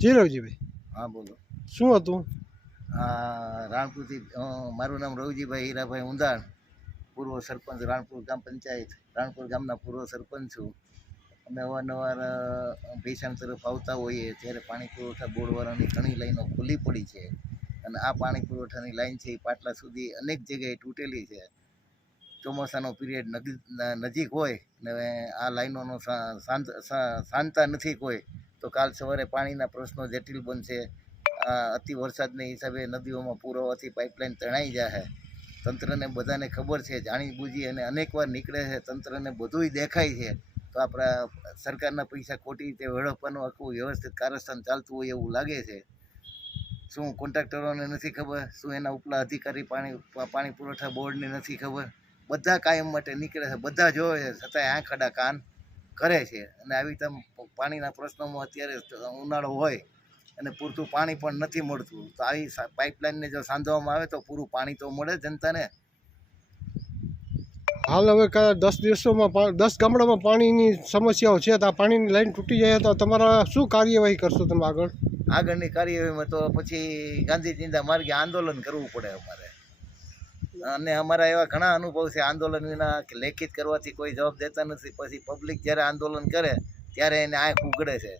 જી રવજીભાઈ, હા બોલો. શું હતું? રાણપુરથી મારું નામ રવજીભાઈ હીરાભાઈ ઉંધાણ, પૂર્વ સરપંચ રાણપુર ગ્રામ પંચાયત, રાણપુર ગામના પૂર્વ સરપંચ છું. અમે અવારનવાર ભેસાણ તરફ આવતા હોઈએ ત્યારે પાણી પુરવઠા બોર્ડવાળાની ઘણી લાઈનો ખુલ્લી પડી છે અને આ પાણી પુરવઠાની લાઈન છે એ પાટલા સુધી અનેક જગ્યાએ તૂટેલી છે. ચોમાસાનો પીરિયડ નજીક હોય ને આ લાઈનોનો શાંતા નથી કોઈ, તો કાલ સવારે પાણીના પ્રશ્નો જટિલ બનશે. અતિ વરસાદને હિસાબે નદીઓમાં પૂર આવવાથી પાઇપલાઇન તણાઈ જાય. તંત્રને બધાને ખબર છે, જાણી બૂજી અને અનેકવાર નીકળે છે, તંત્રને બધુંય દેખાય છે, તો આપણા સરકારના પૈસા ખોટી રીતે વેડફવાનું આખું વ્યવસ્થિત કારસ્તાન ચાલતું હોય એવું લાગે છે. શું કોન્ટ્રાક્ટરોને નથી ખબર? શું એના ઉપલા અધિકારી પાણી પુરવઠા બોર્ડને નથી ખબર? બધા કાયમ માટે નીકળે છે, બધા જોવે છે, છતાંય આંખ આડા કાન કરે છે. અને આવી તેમ પાણીના પ્રશ્નોમાં અત્યારે ઉનાળો હોય અને પૂરતું પાણી પણ નથી મળતું, તો આવી પાઇપલાઇનને જો સાંધવામાં આવે તો પૂરું પાણી તો મળે જનતાને. હાલ હવે 10 દિવસોમાં 10 ગામડામાં પાણીની સમસ્યાઓ છે, તો આ પાણીની લાઈન તૂટી જાય તો તમારા શું કાર્યવાહી કરશો તમે આગળની કાર્યવાહીમાં? તો પછી ગાંધીજીના માર્ગે આંદોલન કરવું પડે અમારે. અને અમારા એવા ઘણા અનુભવ છે આંદોલન વિના, કે લેખિત કરવાથી કોઈ જવાબ દેતા નથી. પછી પબ્લિક જ્યારે આંદોલન કરે ત્યારે એને આંખ ઉઘડે છે.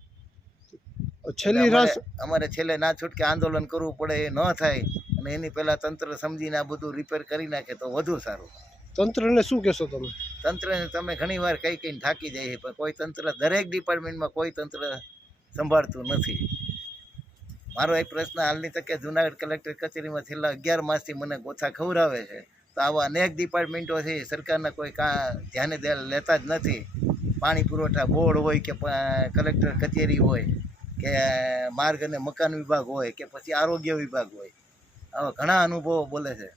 અમારે છેલ્લે ના છૂટકે આંદોલન કરવું પડે, એ ન થાય અને એની પહેલાં તંત્ર સમજીને આ બધું રિપેર કરી નાખે તો વધુ સારું. તંત્રને શું કહેશો તમે? તંત્રને તમે ઘણી વાર કહીને થાકી જાય છે, પણ કોઈ તંત્ર, દરેક ડિપાર્ટમેન્ટમાં કોઈ તંત્ર સંભાળતું નથી. મારો એક પ્રશ્ન હાલની તકે જુનાગઢ કલેક્ટર કચેરીમાં છેલ્લા 11 માસથી મને ગોથા ખવડાવે છે, તો આવા અનેક ડિપાર્ટમેન્ટો છે સરકારના કોઈ ધ્યાને લેતા જ નથી. પાણી પુરવઠા બોર્ડ હોય કે કલેક્ટર કચેરી હોય કે માર્ગ અને મકાન વિભાગ હોય કે પછી આરોગ્ય વિભાગ હોય, આવા ઘણા અનુભવો બોલે છે.